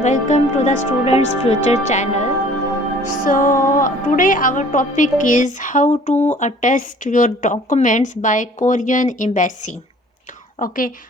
Welcome to the Students Future channel. So today our topic is how to attest your documents by Korean Embassy. Okay,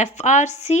FRC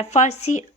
FRC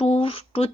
2 to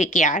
PKR.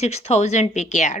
6000 PKR.